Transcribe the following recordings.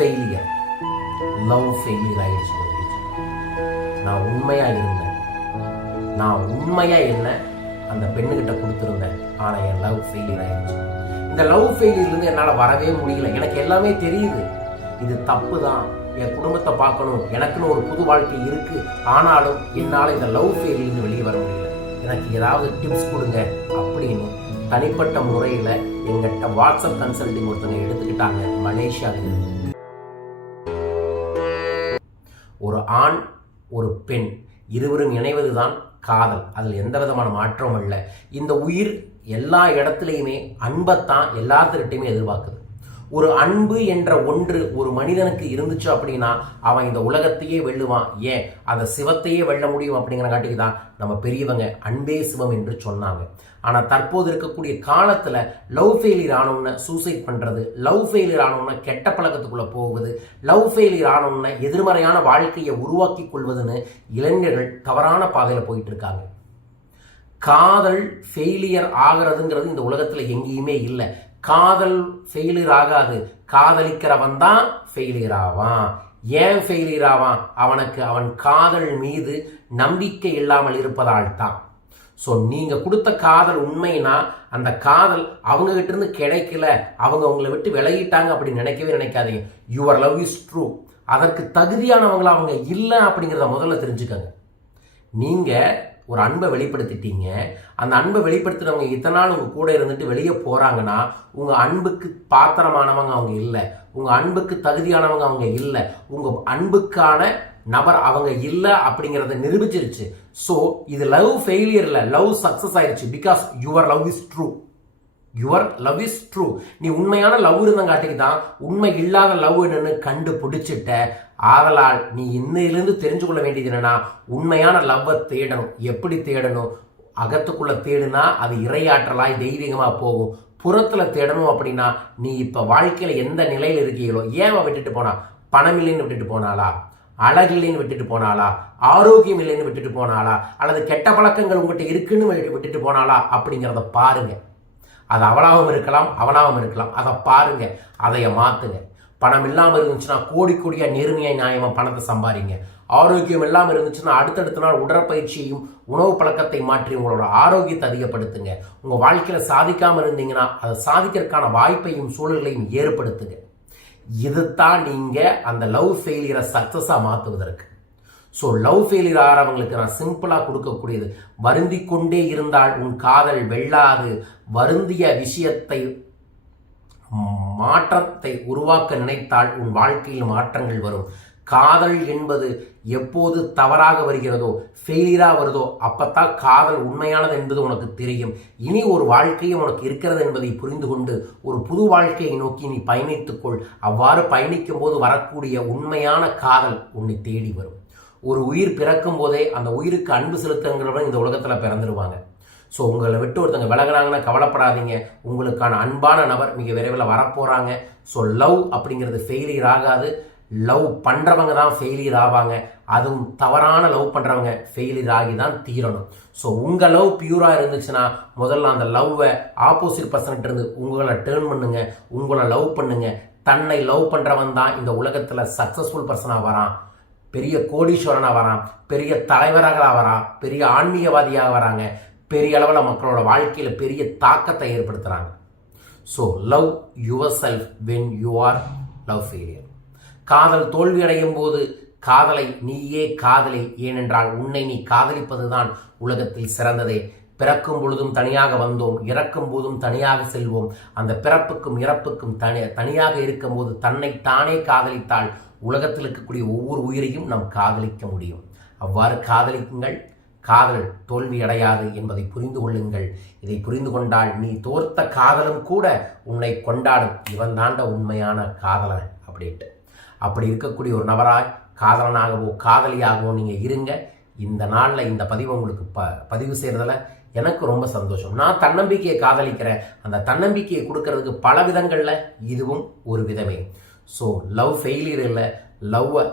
Failure love failure ஆகிடுச்சு நான் உண்மையாக இருந்தேன். நான் உண்மையாக என்ன அந்த பெண்ணுக்கிட்ட கொடுத்துருந்தேன். ஆனால் என் லவ் ஃபெயிலியர் ஆகிடுச்சு இந்த லவ் ஃபெயிலியர்லேருந்து என்னால் வரவே முடியல. எனக்கு எல்லாமே தெரியுது. இது தப்பு தான் என் குடும்பத்தை பார்க்கணும். எனக்குன்னு ஒரு புது வாழ்க்கை இருக்குது ஆனாலும் என்னால் இந்த லவ் ஃபெயிலியர்லேருந்து வெளியே வர முடியல. எனக்கு ஏதாவது டிப்ஸ் கொடுங்க அப்படின்னு தனிப்பட்ட முறையில் எங்கிட்ட வாட்ஸ்அப் கன்சல்டிங் ஒருத்தவங்க எடுத்துக்கிட்டாங்க. மலேசியாவிலிருந்து ஒரு ஆண் ஒரு பெண். இருவரும் இணைவதுதான் காதல். அதில் எந்த விதமான மாற்றமும் இல்லை. இந்த உயிர் எல்லா இடத்துலையுமே அன்பைத்தான் எல்லாத்துக்கிட்டையுமே எதிர்பார்க்குது. ஒரு அன்பு என்ற ஒன்று ஒரு மனிதனுக்கு இருந்துச்சு அப்படின்னா அவன் இந்த உலகத்தையே வெல்லுவான். ஏன்? அந்த சிவத்தையே வெல்ல முடியும் அப்படிங்கிற காட்டிக்கு தான் நம்ம பெரியவங்க அன்பே சிவம் என்று சொன்னாங்க. ஆனால் தற்போது இருக்கக்கூடிய காலத்தில் லவ் ஃபெயிலியர் ஆனவுடனே சூசைட் பண்ணுறது லவ் ஃபெயிலியர் ஆனவுடனே கெட்ட பழக்கத்துக்குள்ளே போவது லவ் ஃபெயிலியர் ஆனவுடனே எதிர்மறையான வாழ்க்கையை உருவாக்கி கொள்வதுன்னு இளைஞர்கள் தவறான பாதையில் போயிட்டு இருக்காங்க. காதல் ஃபெயிலியர் ஆகிறதுங்கிறது இந்த உலகத்தில் எங்கேயுமே இல்லை. காதல் ஃபெயிலியர் ஆகாது. காதலிக்கிறவன் தான் ஃபெயிலியர் ஆவான். ஏன் ஃபெயிலியர் ஆவான்? அவனுக்கு அவன் காதல் மீது நம்பிக்கை இல்லாமல் இருப்பதால் தான். ஸோ நீங்கள் கொடுத்த காதல் உண்மைனா அந்த காதல் அவங்ககிட்ட இருந்து கிடைக்கல. அவங்க உங்களை விட்டு விலகிட்டாங்க அப்படின்னு நினைக்கவே நினைக்காதீங்க. யுவர் லவ் இஸ் ட்ரூ அதற்கு தகுதியானவங்கள அவங்க இல்லை அப்படிங்கிறத முதல்ல தெரிஞ்சுக்கங்க. நீங்கள் ஒரு அன்பை வெளிப்படுத்திட்டீங்க. அந்த அன்பை வெளிப்படுத்தினவங்க இத்தனை நாள் உங்கள் கூட இருந்துட்டு வெளியே போகிறாங்கன்னா உங்கள் அன்புக்கு பாத்திரமானவங்க அவங்க இல்லை. உங்கள் அன்புக்கு தகுதியானவங்க அவங்க இல்லை. உங்கள் அன்புக்கான நபர் அவங்க இல்லை அப்படிங்கிறத நிரூபிச்சிருச்சு. ஸோ இது லவ் ஃபெயிலியர் இல்லை லவ் சக்ஸஸ் ஆயிடுச்சு because your love is true your love is true நீ உண்மையான லவ் இருந்தங்காட்டிக்கு தான் உண்மை இல்லாத லவ் என்னன்னு கண்டுபிடிச்சிட்ட. ஆதலால் நீ இன்னிலிருந்து தெரிஞ்சு கொள்ள வேண்டியது என்னன்னா உண்மையான லவ்வை தேடணும். எப்படி தேடணும்? அகத்துக்குள்ள தேடுனா அது இரையாற்றலாய் தெய்வீகமாக போகும். புறத்தில் தேடணும் அப்படின்னா நீ இப்போ வாழ்க்கையில் எந்த நிலையில் இருக்கீங்களோ ஏன் விட்டுட்டு போனா? பணம் இல்லைன்னு விட்டுட்டு போனாளா? அழகு இல்லைன்னு விட்டுட்டு போனாளா? ஆரோக்கியம் இல்லைன்னு விட்டுட்டு போனாளா? அல்லது கெட்ட பழக்கங்கள் உங்கள்கிட்ட இருக்குன்னு விட்டுட்டு போனாளா? அப்படிங்கிறத பாருங்கள் அது அவளாகவும் இருக்கலாம் அவனாகவும் இருக்கலாம். அதை பாருங்க அதைய மாத்துங்க. பணம் இல்லாமல் இருந்துச்சுன்னா கோடி கோடியா நேர்மையா நியாயமா பணத்தை சம்பாதிங்க. ஆரோக்கியம் இல்லாமல் இருந்துச்சுன்னா அடுத்தடுத்த நாள் உடற்பயிற்சியையும் உணவு பழக்கத்தை மாற்றி உங்களோட ஆரோக்கியத்தை அதிகப்படுத்துங்க. உங்க வாழ்க்கையில சாதிக்காம இருந்தீங்கன்னா அதை சாதிக்கிறதுக்கான வாய்ப்பையும் சூழலையும் ஏற்படுத்துங்க. இதுதான் நீங்க அந்த லவ் ஃபெயிலியரை சக்சஸா மாத்துவதற்கு. ஸோ லவ் ஃபெயிலியர் ஆகிறவங்களுக்கு நான் சிம்பிளாக கொடுக்கக்கூடியது. வருந்தி கொண்டே இருந்தால் உன் காதல் வெள்ளாது வருந்திய விஷயத்தை மாற்றத்தை உருவாக்க நினைத்தால் உன் வாழ்க்கையில் மாற்றங்கள் வரும். காதல் என்பது எப்போது தவறாக வருகிறதோ ஃபெயிலியராக வருதோ அப்பத்தான் காதல் உண்மையானது என்பது உனக்கு தெரியும். இனி ஒரு வாழ்க்கையும் உனக்கு இருக்கிறது என்பதை புரிந்து கொண்டு ஒரு புது வாழ்க்கையை நோக்கி நீ பயணித்துக்கொள். அவ்வாறு பயணிக்கும் போது வரக்கூடிய உண்மையான காதல் உன்னை தேடி வரும். ஒரு உயிர் பிறக்கும் போதே அந்த உயிருக்கு அன்பு செலுத்துங்கிறவங்க இந்த உலகத்தில் பிறந்துருவாங்க. ஸோ உங்களை விட்டு ஒருத்தங்க விலகிறாங்கன்னா கவலைப்படாதீங்க. உங்களுக்கான அன்பான நபர் மிக விரைவில் வரப்போகிறாங்க ஸோ லவ் அப்படிங்கிறது ஃபெயிலியர் ஆகாது. லவ் பண்ணுறவங்க தான் ஃபெயிலியர் ஆவாங்க. அதுவும் தவறான லவ் பண்ணுறவங்க ஃபெயிலியர் ஆகி தான் தீரணும். ஸோ உங்கள் லவ் பியூராக இருந்துச்சுன்னா முதல்ல அந்த லவ்வை ஆப்போசிட் பர்சன்ட் இருந்து உங்களை டேர்ன் பண்ணுங்க. உங்களை லவ் பண்ணுங்க. தன்னை லவ் பண்ணுறவன் தான் இந்த உலகத்தில் சக்ஸஸ்ஃபுல் பர்சனாக வரான். பெரிய கோடீஸ்வரனாக வரான் பெரிய தலைவராக வரான் பெரிய ஆன்மீகவாதியாக வராங்க பெரிய அளவில் மக்களோட வாழ்க்கையில் பெரிய தாக்கத்தை ஏற்படுத்துகிறாங்க so love yourself when you are love failure காதல் தோல்வி அடையும் போது காதலை நீயே காதலை ஏனென்றால் உன்னை நீ காதலிப்பதுதான் உலகத்தில் சிறந்ததே. பிறக்கும் பொழுதும் தனியாக வந்தோம் இறக்கும் போதும் தனியாக செல்வோம். அந்த பிறப்புக்கும் இறப்புக்கும் தனி தனியாக இருக்கும்போது தன்னை தானே காதலித்தால் உலகத்தில் இருக்கக்கூடிய ஒவ்வொரு உயிரையும் நாம் காதலிக்க முடியும். அவ்வாறு காதலிக்குங்கள். காதல் தோல்வி அடையாது என்பதை புரிந்து கொள்ளுங்கள். இதை புரிந்து கொண்டால் நீ தோர்த்த காதலும் கூட உன்னை கொண்டாடும். இவன் தாண்ட உண்மையான காதலன் அப்படின்ட்டு. அப்படி இருக்கக்கூடிய ஒரு நபராய் காதலனாகவோ காதலியாகவோ நீங்கள் இருங்க. இந்த நாளில் இந்த பதிவு உங்களுக்கு ப பதிவு செய்கிறதுல எனக்கு ரொம்ப சந்தோஷம். நான் தன்னம்பிக்கையை காதலிக்கிறேன். அந்த தன்னம்பிக்கையை கொடுக்கறதுக்கு பல விதங்களில் இதுவும் ஒரு விதமே. ஸோ லவ் ஃபெயிலியர் இல்லை. லவ்வை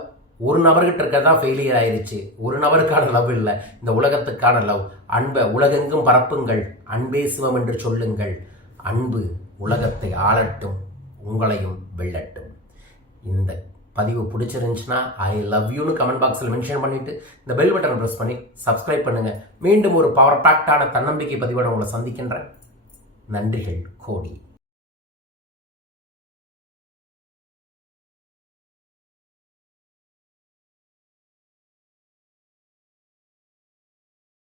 ஒரு நபர்கிட்ட தான் ஃபெயிலியர் ஆயிடுச்சு ஒரு நபருக்கான லவ் இல்லை. இந்த உலகத்துக்கான லவ் அன்பை உலகெங்கும் பரப்புங்கள். அன்பே சிவம் என்று சொல்லுங்கள். அன்பு உலகத்தை ஆளட்டும். உங்களையும் வெல்லட்டும். இந்த பதிவு பிடிச்சிருந்துச்சுன்னா ஐ லவ் யூன்னு கமெண்ட் பாக்ஸில் மென்ஷன் பண்ணிவிட்டு இந்த பெல் பட்டனை ப்ரெஸ் பண்ணி சப்ஸ்கிரைப் பண்ணுங்கள் மீண்டும் ஒரு பவர் பேக்டான தன்னம்பிக்கை பதிவோட உங்களை சந்திக்கின்றேன். நன்றிகள் கோடி.